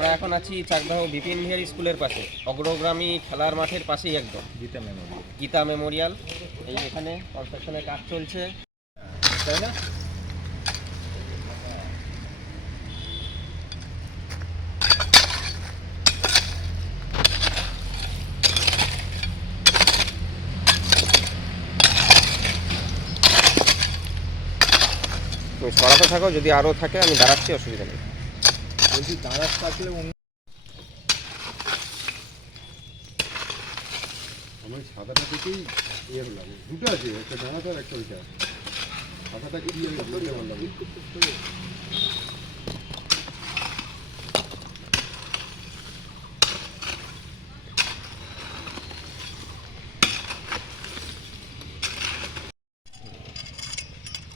আমরা এখন আছি চাকদাহ বিপিন বিহারী স্কুলের পাশে, অগ্রগ্রামী খেলার মাঠের পাশেই একদম গীতা মেমোরিয়াল। এই এখানে কনস্ট্রাকশনের কাজ চলছে, তাই না? তুমি সরাতে থাকো, যদি আরও থাকে আমি দাঁড়াচ্ছি, অসুবিধা নেই। বলছি দাঁড়াতে থাকলে আমার সাদাটা থেকেই ইয়ে লাগে, দুটো আছে, একটা ডানাটা আর একটা ওইটা। সাদাটা কি বলতে পারলাম।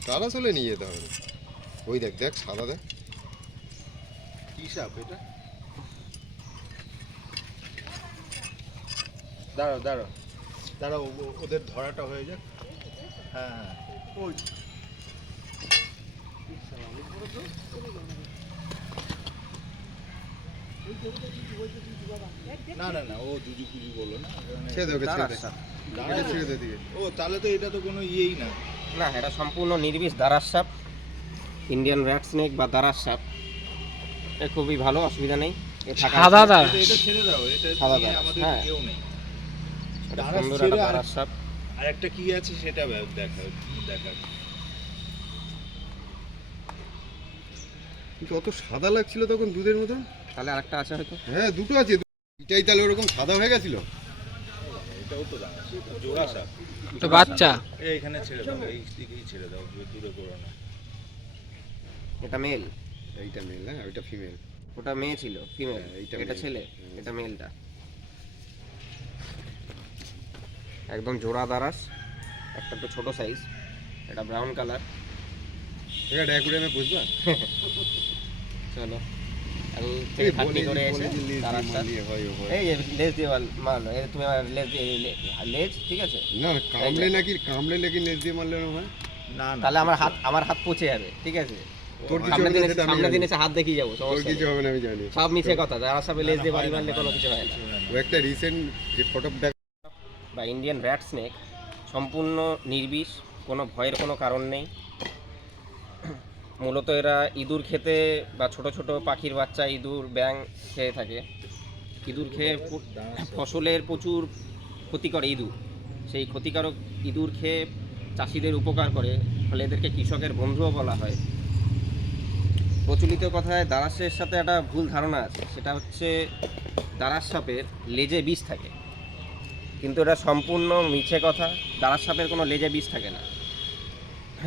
টালা চলে নিয়ে যেতে হবে। ওই দেখ দেখ সাদা দেখ, কি সাপ এটা? দাঁড়াও দাঁড়াও দাঁড়াও, ওদের ধরাটা হয়ে যাক। হ্যাঁ হ্যাঁ, ওই না না না, ও জুজু কুজু বলো না, ছেড়ে দেবে, ছেড়ে দে, দাঁড়া, ছেড়ে দে দিকে। ও তাহলে তো এটা তো কোনো ইয়েই না। না, এটা সম্পূর্ণ নির্বিষ দারাস সাপ, ইন্ডিয়ান র্যাট স্নেক বা দারাস সাপ। এটা খুবই ভালো, অসুবিধা নেই। সাদা দাঁড়, এটা ছেড়ে দাও, এটা সাদা নিয়ে দাঁড়, আমাদের হ্যাঁ। কেউ নেই। এটা দারাস সুন্দর ছেড়ে একটা আর- দারাস সাপ। আর একটা কি আছে সেটা দেখা দেখা। কিন্তু অত সাদা লাগছিল তখন দুধের মতন। তাহলে আরেকটা আছে হয়তো। হ্যাঁ দুটো আছে, এটাই তাহলে ওরকম সাদা হয়ে গেছিল। এটাও তো দাঁড়াস, জোড়া সাপ। তো বাচ্চা এখানে ছেড়ে দাও, এই দিকেই ছেড়ে দাও, দূরে করো না। এটা মেল, এইটা মেল, হ্যাঁ ওইটা ফিমেল। ওটা মেয়ে ছিল, ফিমেল। হ্যাঁ, এইটা এটা male। ছেলে, এটা মেলটা। একদম জোড়া দারাস, একটা তো ছোট সাইজ, এটা ব্রাউন কালার। এটা ড্যাকুরিয়ামে পুষবা। চলো আমি থেকে খাটনি করে এসে দারাসটা এই যে লেজ দিয়ে মারলো, এই তুমি আমার লেজ দিয়ে লেজ, ঠিক আছে? না না, কামড়ে নাকি লেজ দিয়ে মারলে না হয়। না না, তাহলে আমার হাত পচে যাবে, ঠিক আছে? তোর কিছু সামনে হবে না দিন সেটা আমি সামনে জানি। দিন এসে হাত দেখিয়ে যাবো, তোর সমস্যা কিছু নেই। হবে না আমি জানি। সব মিছে কথা, দারাস সাপে লেজ দিয়ে বাড়ি মারলে কোনো কিছু হয় না। ও একটা রিসেন্ট যে ফটো বা ইন্ডিয়ান র্যাট স্নেক সম্পূর্ণ নির্বিষ, কোনো ভয়ের কোনো কারণ নেই। মূলত এরা ইঁদুর খেতে বা ছোট ছোট পাখির বাচ্চা ইঁদুর ব্যাং খেয়ে থাকে। ইঁদুর খেয়ে ফসলের প্রচুর ক্ষতি করে ইঁদুর, সেই ক্ষতিকারক ইঁদুর খেয়ে চাষিদের উপকার করে, ফলে এদেরকে কৃষকের বন্ধুও বলা হয়। প্রচলিত কথায় দারাসের সাথে একটা ভুল ধারণা আছে, সেটা হচ্ছে দারাস সাপের লেজে বিষ থাকে, কিন্তু এটা সম্পূর্ণ মিছে কথা। দারাস সাপের কোনো লেজে বিষ থাকে না,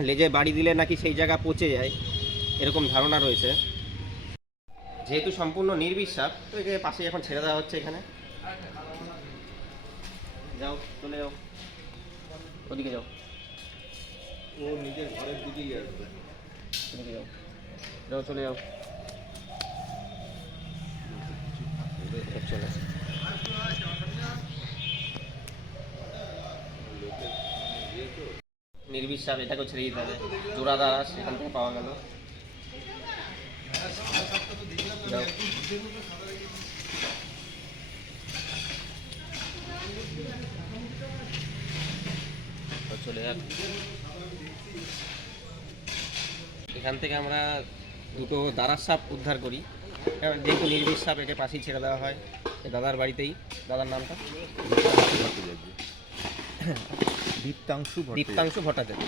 লেজে বাড়ি দিলে নাকি সেই জায়গা পচে যায়, এরকম ধারণা রয়েছে। যেহেতু সম্পূর্ণ নির্বিষ সাপ, তো একে পাশে এখন ছেড়ে দেওয়া হচ্ছে। এখানে যাও, চলে যাও, ওদিকে যাও, ও নিজের ঘরের দিকেই আসবে। ওদিকে যাও, যাও চলে যাও, চলে যাও। নির্বিষ সাপ, এটাকেও ছেড়ে দিতে হবে। জোড়া দারাস এখান থেকে পাওয়া গেল। যাও। চলে যাক। এখান থেকে আমরা দুটো দারাস সাপ উদ্ধার করি, যেহেতু নির্বিষ সাপ, একে পাশেই ছেড়ে দেওয়া হয় এই দাদার বাড়িতেই। দাদার নামটা দীপ্তাংশু ভট্টাচার্য।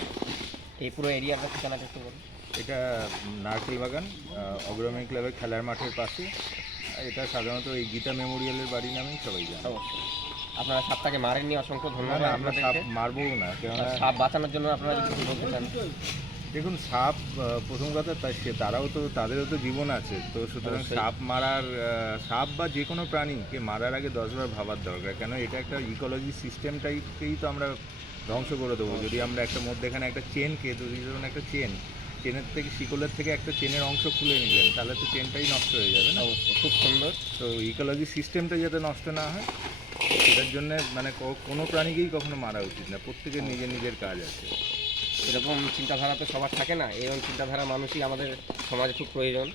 এই পুরো এরিয়াটা ঠিকানাটা একটু বলুন। এটা নারকেল বাগান, অগ্রমী ক্লাবের খেলার মাঠের পাশে। এটা সাধারণত এই গীতা মেমোরিয়ালের বাড়ি নামেই সবাই জানে। অবশ্যই আপনারা সাপটাকে মারেননি, অসংখ্য না ধন্যবাদ। না, আমরা সাপ আপনাদেরকে মারবো না, কেননা সাপ বাঁচানোর জন্য আপনারা যদি কিছু বলতে চান। দেখুন সাপ প্রথম কথা তাদেরও তো জীবন আছে, তো সুতরাং অবশ্যই। সাপ বা যে কোনো প্রাণীকে মারার আগে 10বার ভাবার দরকার, কেন এটা একটা ইকোলজি সিস্টেমটাকেই তো আমরা ধ্বংস করে দেবো। যদি আমরা একটা মধ্যেখানে একটা চেনকে, যদি ধরুন একটা চেনের থেকে, শিকলের থেকে একটা চেনের অংশ খুলে নিলেন, তাহলে তো চেনটাই নষ্ট হয়ে যাবে না। অবশ্যই, খুব সুন্দর। তো ইকোলজি সিস্টেমটা যাতে নষ্ট না হয়, সেটার জন্য মানে কোনো প্রাণীকেই কখনো মারা উচিত না। প্রত্যেকের নিজের নিজের কাজ আছে। এরকম চিন্তাধারা তো সবার থাকে না, এরকম চিন্তাধারা মানুষই আমাদের সমাজে খুব প্রয়োজন।